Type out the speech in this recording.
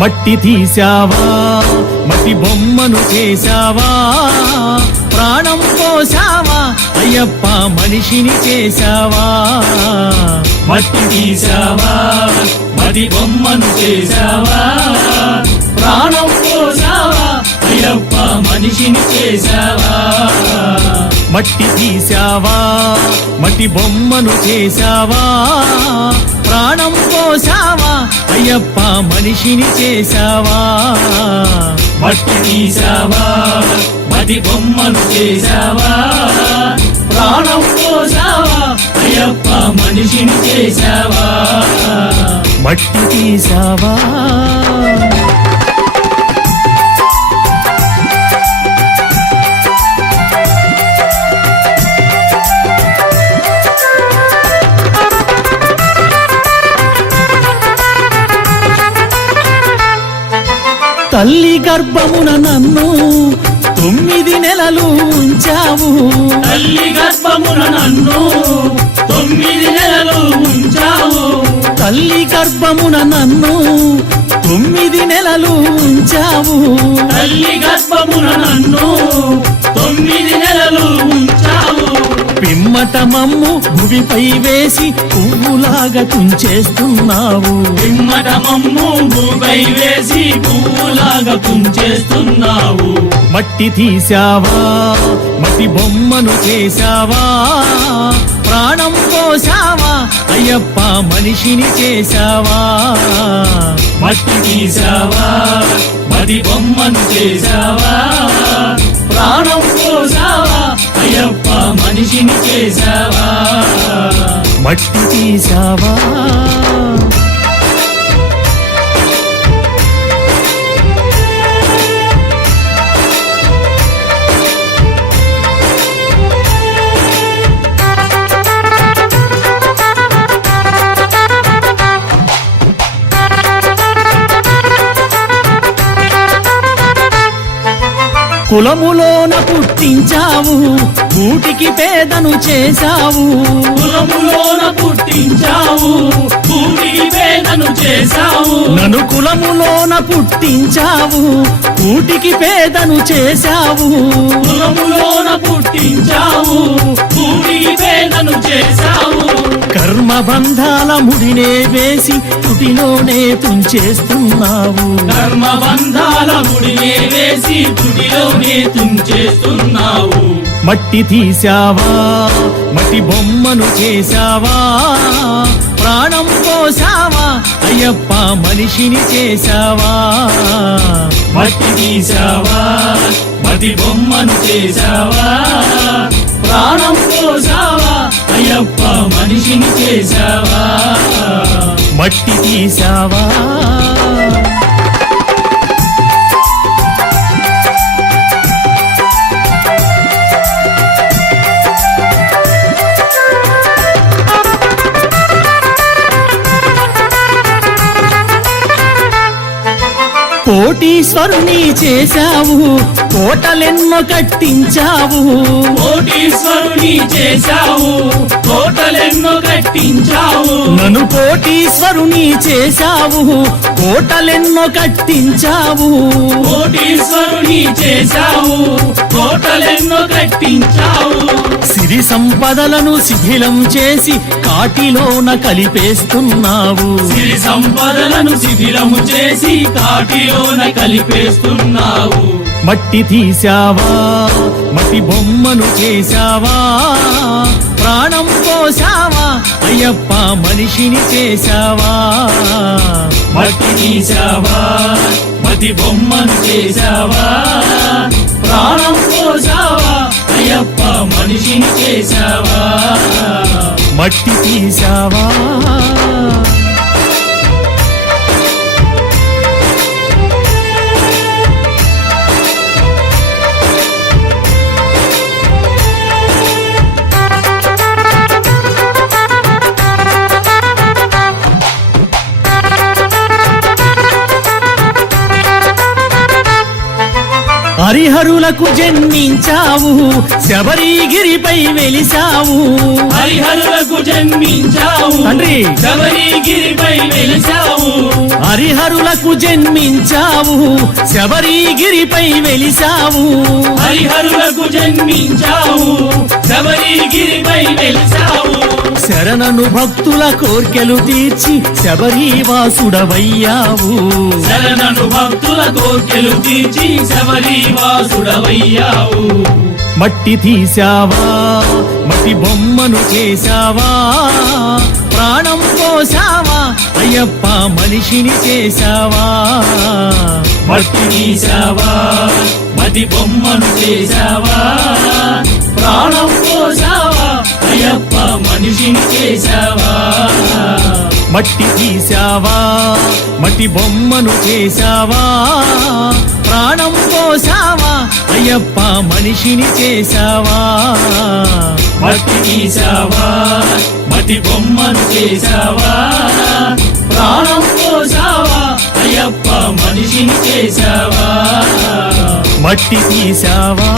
మట్టి తీసావా మట్టి బొమ్మను చేశావా ప్రాణం పోసావా అయ్యప్ప మనిషిని చేశావా మట్టి తీసావా మట్టి బొమ్మను చేశావా ప్రాణం పోసావా అయ్యప్ప మనిషిని చేశావా మట్టి తీసావా మట్టి బొమ్మను చేశావా ప్రాణం పోసావా అయ్యప్ప మనిషిని చేశావా మట్టి తీసావా మట్టి బొమ్మను చేశావా ప్రాణం పోసావా అయ్యప్ప మనిషిని చేశావా మట్టి తీసావా తల్లి గర్భమున నన్ను 9 నెలలు ఉంచావు తల్లి గర్భమున నన్ను 9 నెలలు ఉంచావు తల్లి గర్భమున నన్ను 9 నెలలు ఉంచావు తల్లి గర్భమున నన్ను 9 నెలలు ఉంచావు పిమ్మట మమ్ము భూమిపై వేసి పువ్వులాగా తుంచేస్తున్నావు పిమ్మట మమ్ము భూమిపై వేసి పువ్వులాగా తుంచేస్తున్నావు మట్టి తీసావా మట్టి బొమ్మను చేశావా ప్రాణం పోసావా అయ్యప్ప మనిషిని చేశావా మట్టి తీసావా మట్టి బొమ్మను చేశావా ప్రాణం పోసావా అయ్యప్ప మనిషిని చేశావా మట్టి తీసావా కులములోన పుట్టించావు కూటికి పేదను చేశావు కులములోన పుట్టించావు కూటికి పేదను చేశావు నన్ను కులములోన పుట్టించావు కూటికి పేదను చేశావు కులములోన పుట్టించావు కూటికి పేదను చేశావు కర్మ బంధాల ముడినే వేసి తుటిలోనే తుంచేస్తున్నావు కర్మ బంధాల ముడినే వేసి తుటిలోనే తుంచేస్తున్నావు మట్టి తీసావా మట్టి బొమ్మను చేశావా ప్రాణం పోసావా అయ్యప్ప మనిషిని చేశావా మట్టి తీసావా మట్టి బొమ్మను చేశావా ప్రాణం పోసావా అయ్యప్ప మనిషిని చేశావా మట్టి తీసావా కోటీశ్వరుని చేశావు కోటలెన్నో కట్టించావు కోటీశ్వరుని చేశావు కోటలెన్నో కట్టించావు నన్ను కోటీశ్వరుని చేశావు కోటలెన్నో కట్టించావు కోటీశ్వరుని చేశావు కోటలెన్నో కట్టించావు సిరి సంపదలను శిథిలం చేసి కాటిలోన కలిపేస్తున్నావు సిరి సంపదలను శిథిలము చేసి కాటిలోన కలిపేస్తున్నావు మట్టి తీసావా మట్టి బొమ్మను చేశావా ప్రాణం పోసావా అయ్యప్ప మనిషిని చేశావా మట్టి తీసావా మట్టి బొమ్మను చేశావా ప్రాణం పోసావా అయ్యప్ప మనిషిని చేశావా మట్టి తీసావా హరిహరులకు జన్మించావు శబరిగిరిపై వెలిసావు హరిహరులకు జన్మించావు తండ్రి. శబరిగిరిపై వెలిసావు హరిహరులకు జన్మించావు శబరిగిరిపై వెలిసావు హరిహరులకు జన్మించావు శబరిగిరిపై వెలిసావు శరణను భక్తుల కోర్కెలు తీర్చి శబరివాసుడవయ్యావు శరణను భక్తుల కోర్కెలు తీర్చి శబరివాసుడవయ్యావు మట్టి తీసావా మట్టి బొమ్మను చేశావా ప్రాణం పోసావా అయ్యప్ప మనిషిని చేశావా మట్టి తీసావా మట్టి బొమ్మను చేశావా ప్రాణం పోసావా అయ్యప్ప మనిషిని చేశావా మట్టి తీసావా మట్టి బొమ్మను చేశావా ప్రాణం పోసావా అయ్యప్ప మనిషిని చేశావా మట్టి తీసావా మట్టి బొమ్మను చేశావా ప్రాణం పోసావా అయ్యప్ప మనిషిని చేశావా మట్టి తీసావా